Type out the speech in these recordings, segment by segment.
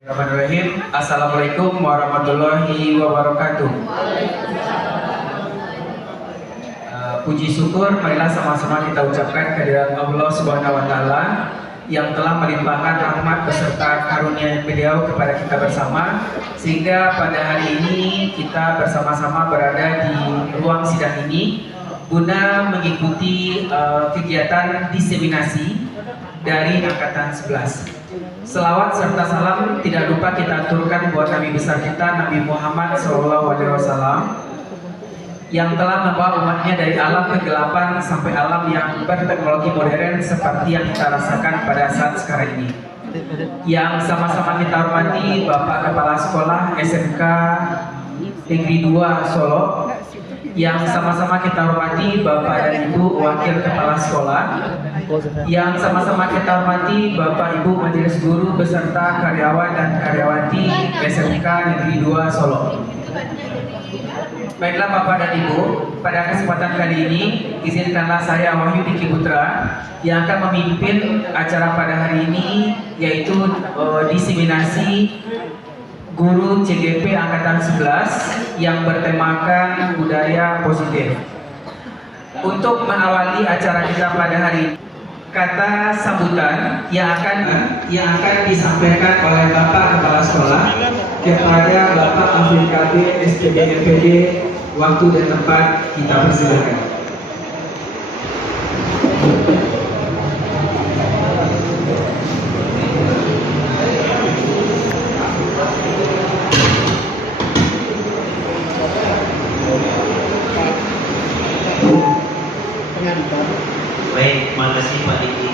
Bismillahirrahmanirrahim. Assalamualaikum warahmatullahi wabarakatuh. Puji syukur marilah sama-sama kita ucapkan kehadirat Allah Subhanahu wa taala yang telah melimpahkan rahmat beserta karunia beliau kepada kita bersama, sehingga pada hari ini kita bersama-sama berada di ruang sidang ini guna mengikuti kegiatan diseminasi dari angkatan 11. Selawat serta salam tidak lupa kita aturkan buat Nabi besar kita, Nabi Muhammad SAW, yang telah membawa umatnya dari alam kegelapan sampai alam yang berteknologi modern seperti yang kita rasakan pada saat sekarang ini. Yang sama-sama kita hormati Bapak Kepala Sekolah SMK Negeri 2 Solo, yang sama-sama kita hormati Bapak dan Ibu Wakil Kepala Sekolah, yang sama-sama kita hormati Bapak Ibu Majelis Guru beserta karyawan dan karyawati SMK Negeri 2 Solo. Baiklah Bapak dan Ibu, pada kesempatan kali ini izinkanlah saya Wahyu Diki Putra yang akan memimpin acara pada hari ini, yaitu diseminasi Guru CGP Angkatan 11 yang bertemakan budaya positif. Untuk mengawali acara kita pada hari ini, kata sambutan yang akan disampaikan oleh Bapak Kepala Sekolah kepada Bapak Afif KB SPB MPD, waktu dan tempat kita persilakan. Baik, makasih Pak Diki.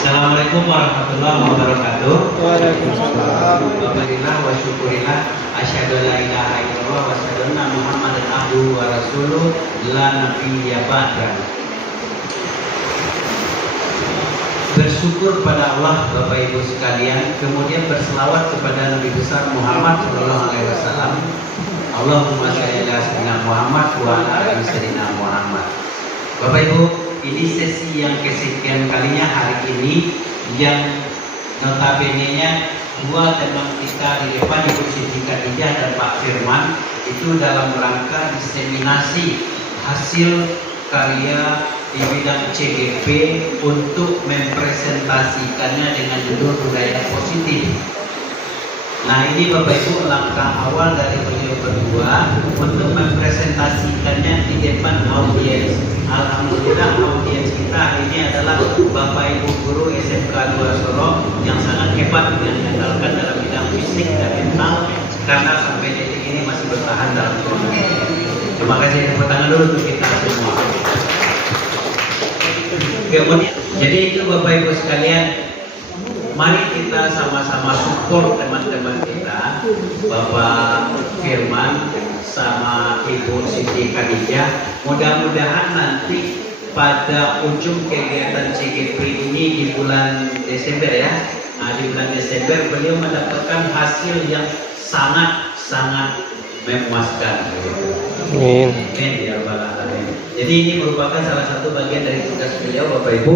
Assalamualaikum warahmatullahi wabarakatuh. Waalaikumsalam. Alhamdulillah wa syukurillah, asyhadu an la ilaha illallah wa asyhadu anna Muhammadan abduhu wa rasuluh la nabiyya ba'da. Bersyukur pada Allah Bapak Ibu sekalian, kemudian berselawat kepada Nabi besar Muhammad sallallahu alaihi wasallam. Allahumma shalli ala sayyidina Muhammad wa ala ali sayyidina Muhammad. Bapak Ibu, ini sesi yang kesekian kalinya hari ini, yang notabene-nya dua teman kita di depan, Ibu Siti Khadijah dan Pak Firman, itu dalam rangka diseminasi hasil karya di bidang CGP untuk mempresentasikannya dengan judul budaya positif. Nah, ini Bapak Ibu langkah awal dari beliau berdua untuk mempresentasikannya di depan audiens. Alhamdulillah audiens kita ini adalah Bapak Ibu guru SMK 2 Solo yang sangat hebat dan diandalkan dalam bidang fisik dan mental, karena sampai detik ini masih bertahan dalam corona. Terima kasih, tepuk tangan dulu untuk kita semua. Kemudian, jadi itu Bapak Ibu sekalian, mari kita sama-sama support teman-teman kita, Bapak Firman sama Ibu Siti Khadijah. Mudah-mudahan nanti pada ujung kegiatan CGP ini di bulan Desember ya, di bulan Desember beliau mendapatkan hasil yang sangat-sangat memuaskan. Amin. Jadi ini merupakan salah satu bagian dari tugas beliau Bapak Ibu,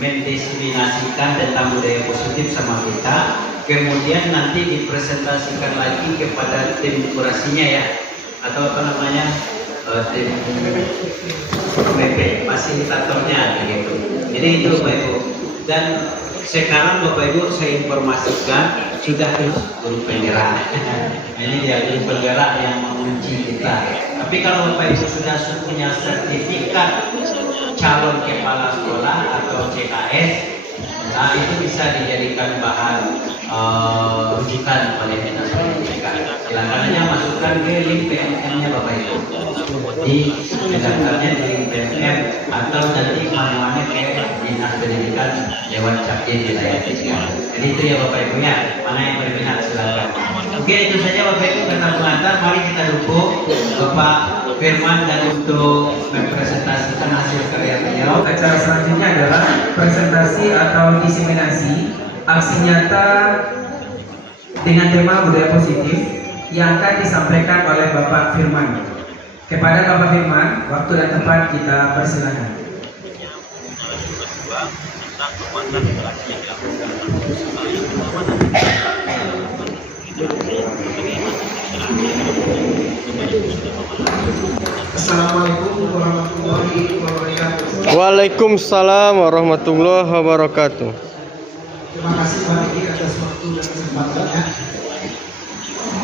mendiseminasikan tentang budaya positif sama kita, kemudian nanti dipresentasikan lagi kepada tim kurasinya ya, atau apa namanya, tim BP, fasilitatornya gitu. Jadi itu Bapak Ibu. Dan sekarang Bapak Ibu saya informasikan sudah guru penggerak. Ini dia guru penggerak yang mengunci kita. Tapi kalau Bapak Ibu sudah punya sertifikat calon kepala sekolah atau CKS, nah itu bisa dijadikan bahan rujukan oleh dinas pendidikan. Silakan aja masukkan ke link PMM-nya Bapak Ibu, di mendaftarnya di link PMM, atau nanti manualnya ke dinas pendidikan lewat Capim wilayah Tiga. Jadi itu ya Bapak Ibu ya, mana yang berminat silakan. Oke, itu saja Bapak Ibu kata pengantar. Mari kita dukung Bapak Firman dan untuk mempresentasikan hasil karya beliau. Acara selanjutnya adalah presentasi atau diseminasi aksi nyata dengan tema budaya positif yang akan disampaikan oleh Bapak Firman. Kepada Bapak Firman, waktu dan tempat kita persilakan. Tentang perbuatan yang dilakukan Waalaikumsalam warahmatullahi wabarakatuh. Terima kasih Pak Edi atas waktu dan kesempatannya.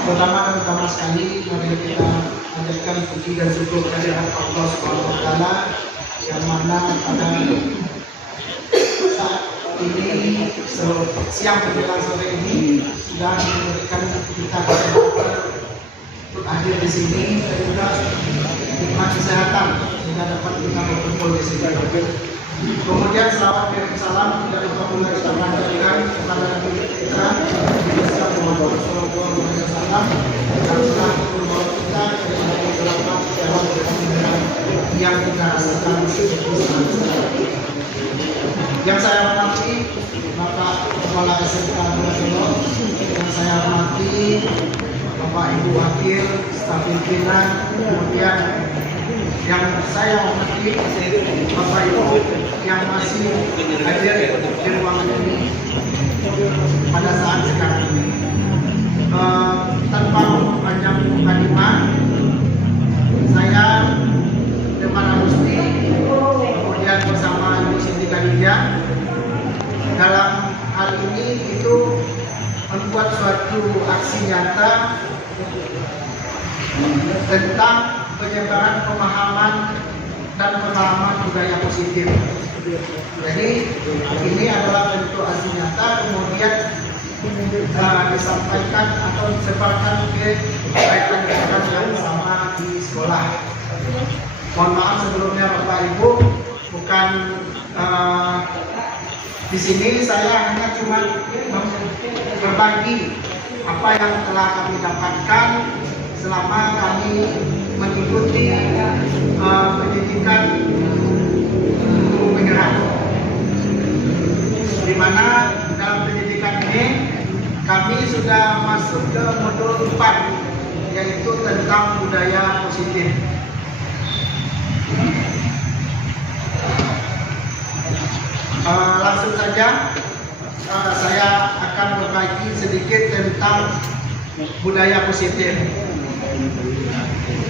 Pertama sekali mari kita panjatkan puji dan syukur kehadirat Allah Subhanahu wa taala yang mana pada saat ini siang menjelang sore ini sudah memberikan kita kesempatan untuk hadir di sini dan juga nikmat kesehatan sehingga dapat kita berkumpul di sini. Kemudian selawat dan salam dari Allah kita panjatkan kepada Nabi kita Muhammad sallallahu alaihi wasallam dan telah membawa kita kepada beberapa jalan yang kita rasakan yang saya hormati Bapak Kepala SMK Solo, yang saya hormati Bapak Ibu Wakil, staf pimpinan, kemudian yang saya hormati Bapak Ibu yang masih hadir di ruangan ini pada saat sekarang ini. Tanpa memperpanjang mukadimah, saya Depan Agusti kemudian bersama Ibu Siti Khadijah dalam hal ini itu membuat suatu aksi nyata tentang penyebaran pemahaman dan pemahaman budaya positif. Jadi ini adalah bentuk aksi nyata kemudian disampaikan atau disebarkan ke rekan-rekan yang sama di sekolah. Mohon maaf sebelumnya Bapak Ibu, bukan di sini saya hanya cuma berbagi apa yang telah kami dapatkan selama kami mengikuti pendidikan guru penggerak, di mana dalam pendidikan ini kami sudah masuk ke modul 4 yaitu tentang budaya positif. Langsung saja saya akan berbagi sedikit tentang budaya positif.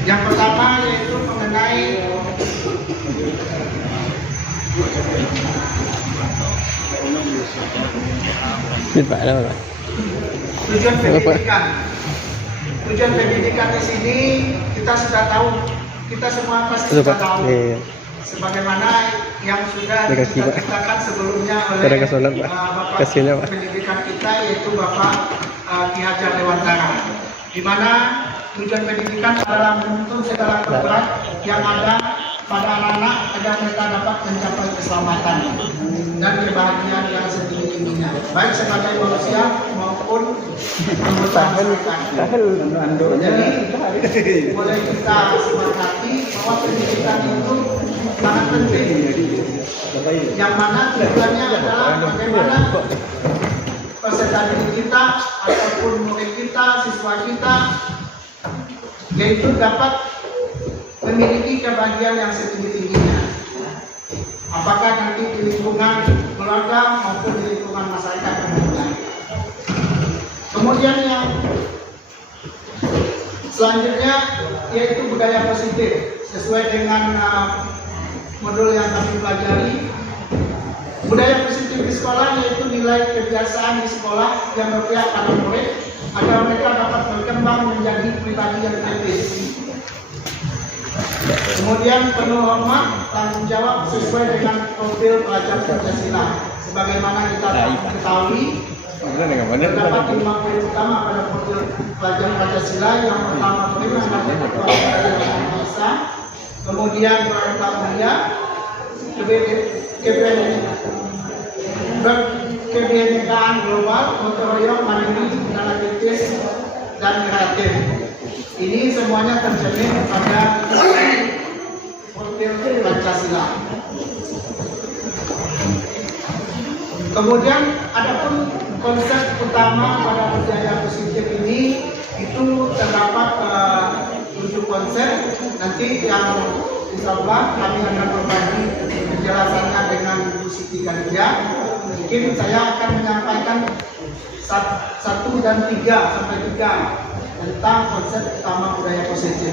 Yang pertama yaitu mengenai tujuan pendidikan. Tujuan pendidikan di sini kita sudah tahu, kita semua pasti sudah tahu. Sebagaimana yang sudah diceritakan sebelumnya oleh Bapak pendidikan kita yaitu Bapak Ki Hajar Dewantara, di mana tujuan pendidikan adalah menuntun segala kebenaran yang ada pada anak-anak agar mereka dapat mencapai keselamatan dan kebahagiaan yang setinggi-tingginya, baik sebagai manusia maupun anggota masyarakat. Jadi boleh kita sepakati bahwa pendidikan itu sangat penting, yang mana tujuannya adalah bagaimana peserta didik kita ataupun murid kita, siswa kita yaitu dapat memiliki kebahagiaan yang setinggi-tingginya, apakah nanti di lingkungan keluarga maupun di lingkungan masyarakat kemudian. Kemudian yang selanjutnya yaitu budaya positif sesuai dengan modul yang kami pelajari. Budaya positif di sekolah yaitu nilai kebiasaan di sekolah yang berpihak pada murid agar mereka dapat berkembang menjadi pribadi yang kritis. Kemudian penuh hormat, tanggung jawab sesuai dengan profil pelajar Pancasila. Sebagaimana kita ketahui, terdapat 5 poin utama pada profil pelajar Pancasila. Yang pertama poin adalah kemudian beragam mulia, kebinekaan global, gotong royong, mandiri, analitis, dan kreatif. Ini semuanya tercermin pada profil Pancasila. Kemudian adapun konsep utama pada budaya positif ini itu terdapat 7 konsep. Nanti yang insyaallah kami akan berbagi penjelasannya dengan Bu Siti Khadijah. Mungkin saya akan menyampaikan 1 dan 3 sampai 3 tentang konsep utama budaya positif.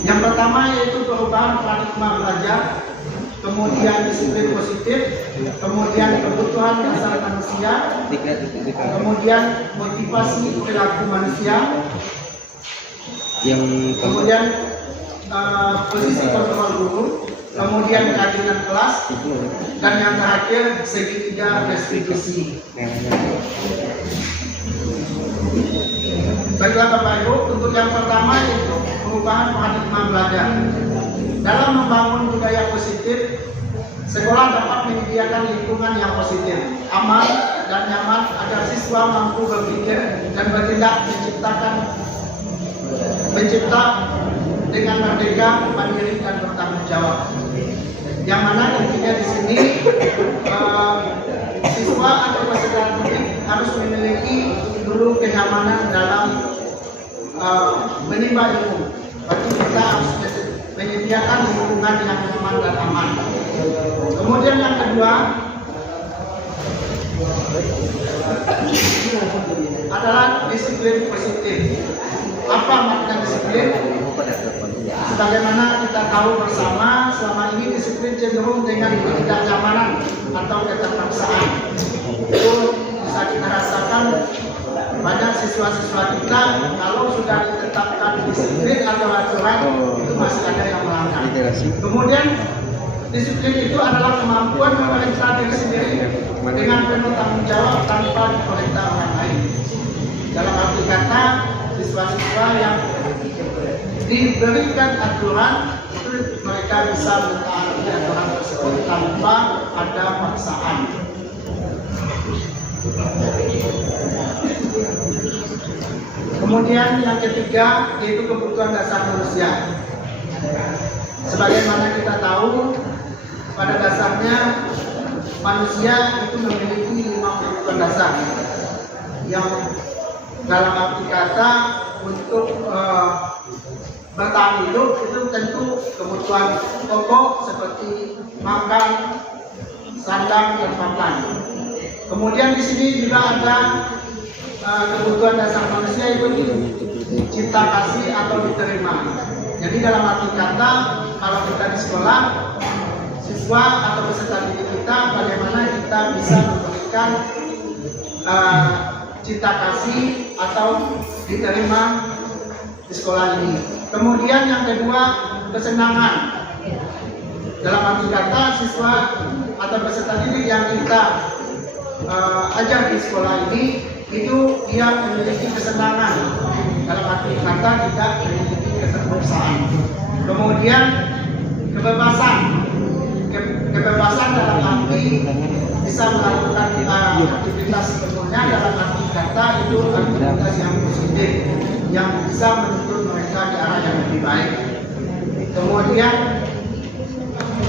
Yang pertama yaitu perubahan paradigma belajar. kemudian disiplin positif, kemudian kebutuhan dasar manusia, kemudian motivasi perilaku manusia, kemudian posisi kontrol guru, kemudian keadilan kelas, dan yang terakhir segitiga restitusi. Baiklah Bapak Ibu, untuk yang pertama yaitu perubahan paradigma belajar. Dalam membangun budaya positif, sekolah dapat menyediakan lingkungan yang positif, aman dan nyaman agar siswa mampu berpikir dan bertindak mencipta dengan merdeka, mandiri dan bertanggung jawab. Yang mana intinya di sini siswa atau peserta didik harus memiliki dulu kenyamanan dalam menimba ilmu. Berarti kita harus menyediakan lingkungan yang nyaman dan aman. Kemudian yang kedua adalah disiplin positif. Apa makna disiplin? Sebagaimana kita tahu bersama, selama ini disiplin cenderung dengan ketidaknyamanan atau keterpaksaan. Itu bisa kita rasakan banyak siswa-siswa kita kalau sudah ditetapkan disiplin atau aturan itu masih ada yang melanggar. Kemudian disiplin itu adalah kemampuan memerintah diri sendiri dengan penuh tanggung jawab tanpa diperintah orang lain. Dalam arti kata, siswa-siswa yang diberikan aturan itu mereka bisa mentaati aturan tersebut tanpa ada paksaan. Kemudian yang ketiga yaitu kebutuhan dasar manusia. Sebagaimana kita tahu, pada dasarnya manusia itu memiliki 5 kebutuhan dasar yang dalam arti kata untuk bertahan hidup itu tentu kebutuhan pokok seperti makan, sandang, dan papan. Kemudian di sini juga ada kebutuhan dasar manusia itu cinta kasih atau diterima. Jadi dalam arti kata kalau kita di sekolah, siswa atau peserta didik kita bagaimana kita bisa memberikan cinta kasih atau diterima di sekolah ini. Kemudian yang kedua kesenangan. Dalam arti kata siswa atau peserta didik yang kita ajar di sekolah ini itu dia memiliki kesenangan. Dalam arti kata tidak memiliki keterpaksaan. Kemudian kebebasan. Kebebasan dalam arti bisa melakukan aktivitas sepenuhnya, dalam arti kata itu aktivitas yang positif yang bisa menuntun mereka ke arah yang lebih baik. Kemudian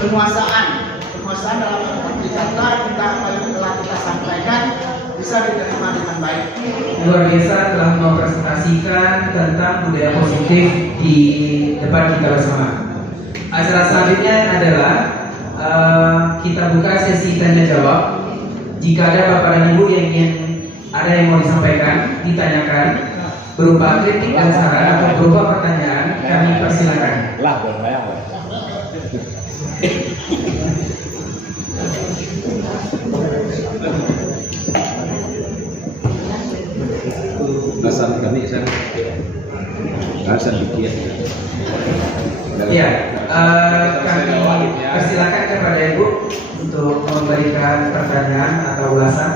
penguasaan dalam arti kata kita apa yang telah kita sampaikan bisa diterima dengan baik. Luar biasa telah mempresentasikan tentang budaya positif di depan kita bersama. Acara selanjutnya adalah kita buka sesi tanya jawab. Jika ada Bapak dan Ibu yang ingin ada yang mau disampaikan, ditanyakan berupa kritik dan saran atau berupa pertanyaan, kami persilakan. Asal kami asal bikin. Ya, kami persilakan kepada Ibu untuk memberikan pertanyaan atau ulasan.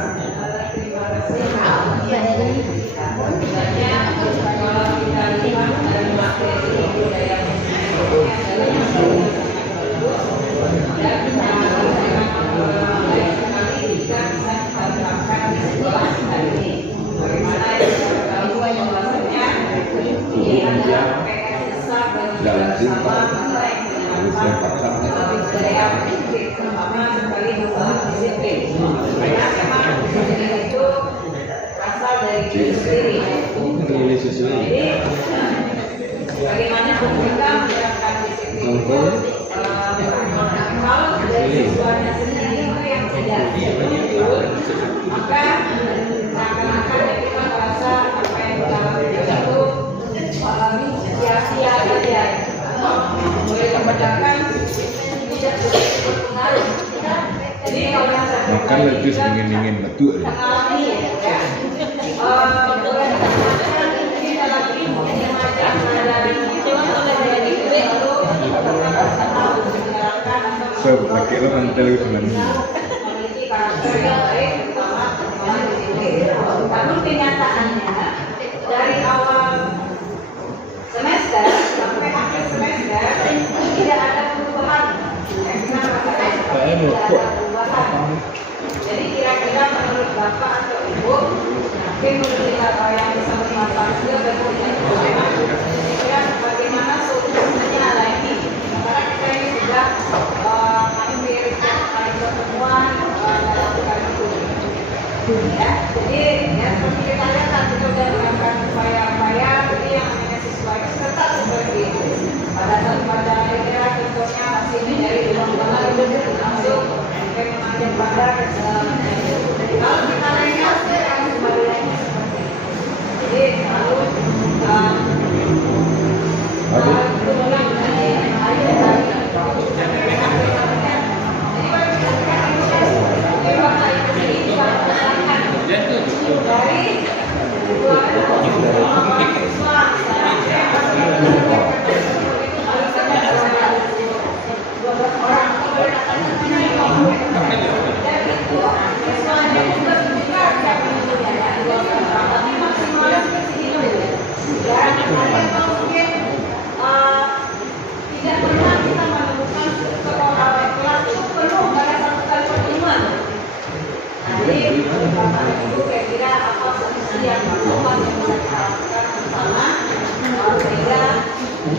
Dalam jumpa manusia pakar ini sesuai bagaimana kita menerapkan disiplin itu kalau dari siswanya sendiri itu yang tidak betul, maka seakan-akan kita merasa apa yang kita lakukan itu sia-sia saja. Boleh dikatakan tidak Kan itu dingin-dingin betul. So, pakai lo mantel itu nanti. Namun kenyataannya dari awal semester sampai akhir semester tidak ada perubahan. Jadi kira-kira menurut Bapak atau Ibu, mungkin menurut Bapak yang bisa bermanfaat juga kira-kira bagaimana solusinya lagi? Karena kita ini sudah hampir setiap kali pertemuan dalam kali ya, jadi ya seperti kita lihat saat kita sudah melakukan upaya-upaya, jadi yang namanya siswa itu tetap seperti itu. Pada saat daerah contohnya masih mencari uang-uangan langsung sampai mengajar pada kalau kita lihat sekarang kembali lagi seperti itu. Jadi harus tidak pernah kita menemukan sekolah kelas itu penuh pada satu kali pertemuan. Nah, jadi Bapak Ibu kira-kira apa solusi yang pertemuan yang bisa kita lakukan bersama sehingga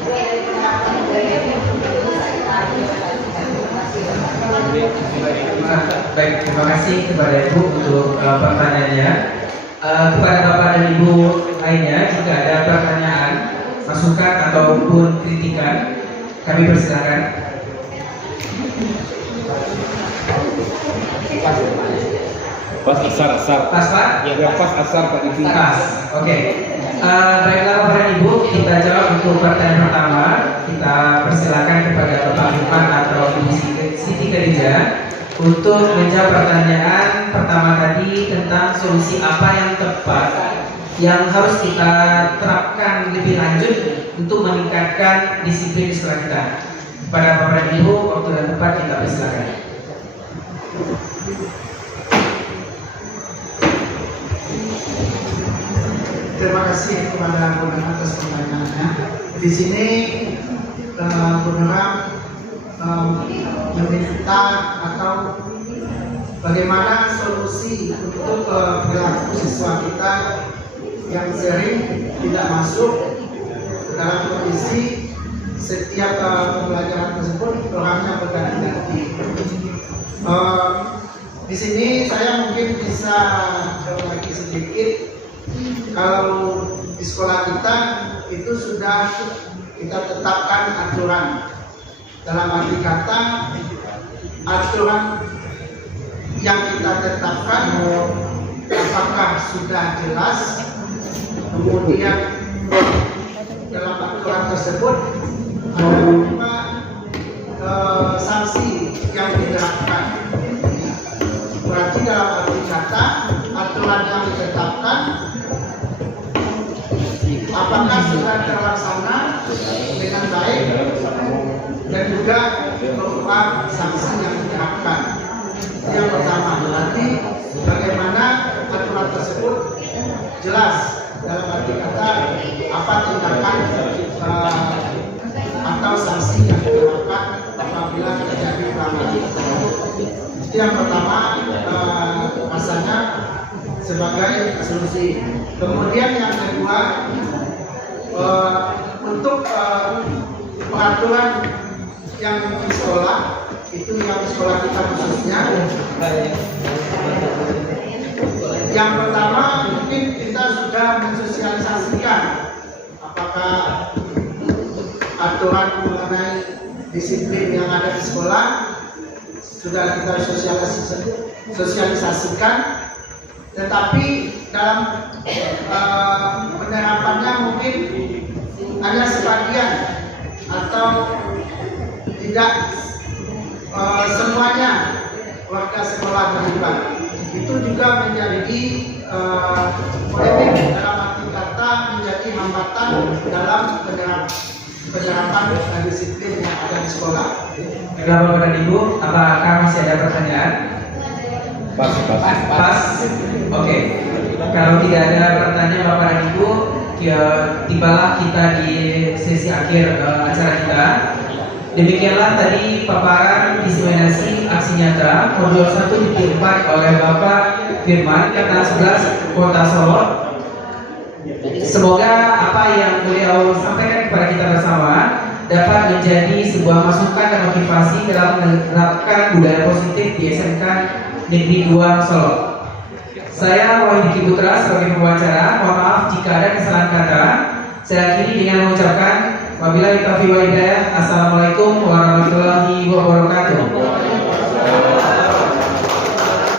dari penerapan budaya yang bisa kita implementasikan. Terima kasih. Baik, terima kasih kepada Ibu untuk pertanyaannya. Kepada Bapak dan Ibu lainnya, jika ada pertanyaan, masukan ataupun kritikan, kami persilakan. Pas asar. Pas Pak? Ya pas asar Pak itu. Pas, oke. Baiklah Bapak dan Ibu, kita jawab untuk pertanyaan pertama. Kita persilakan kepada Bapak Irfan atau Ibu Siti Khadijah untuk menjawab pertanyaan pertama tadi tentang solusi apa yang tepat yang harus kita terapkan lebih lanjut untuk meningkatkan disiplin di sekolah kita. Pada Bapak dan Ibu, waktu dan tempat kita persilakan. Terima kasih kepada Bu Nurang atas pertanyaannya. Di sini Bu Nurang meminta atau bagaimana solusi untuk perilaku siswa kita yang sering tidak masuk dalam kondisi setiap pembelajaran tersebut orangnya berganti-ganti. Di sini saya mungkin bisa berbagi sedikit. Kalau di sekolah kita itu sudah kita tetapkan aturan, dalam arti kata aturan yang kita tetapkan apakah sudah jelas, kemudian dalam aturan tersebut ada beberapa sanksi yang diterapkan. Berarti dalam arti kata aturan yang ditetapkan apakah sudah terlaksana dengan baik dan juga berupa sanksi yang diterapkan. Yang pertama berarti bagaimana aturan tersebut jelas, dalam arti kata apa tindakan atau sanksi yang diterapkan apabila terjadi pelanggaran. Itu yang pertama rasanya sebagai solusi. Kemudian yang kedua untuk peraturan yang di sekolah, itu yang di sekolah kita khususnya. Yang pertama mungkin kita sudah mensosialisasikan apakah aturan mengenai disiplin yang ada di sekolah sudah kita sosialisasikan, tetapi dalam penerapannya mungkin hanya sebagian atau tidak semuanya warga sekolah berlibat. Itu juga menjadi polemik dalam arti kata menjadi hambatan dalam penerapan disiplin yang ada di sekolah. Bapak dan Ibu, apakah masih ada pertanyaan? Pas. Oke. Kalau tidak ada pertanyaan Bapak dan Ibu, tibalah kita di sesi akhir acara kita. Demikianlah tadi paparan diseminasi aksi nyata modul 1 dipimpin oleh Bapak Firman Kapten 11 Kota Solo. Semoga apa yang beliau sampaikan kepada kita bersama dapat menjadi sebuah masukan dan motivasi dalam menerapkan budaya positif di SMK Negeri 2 Solo. Saya Wahid Diki Putra sebagai pembicara. Mohon maaf jika ada kesalahan kata. Saya akhiri dengan mengucapkan wabillahi taufiq wal hidayah. Assalamualaikum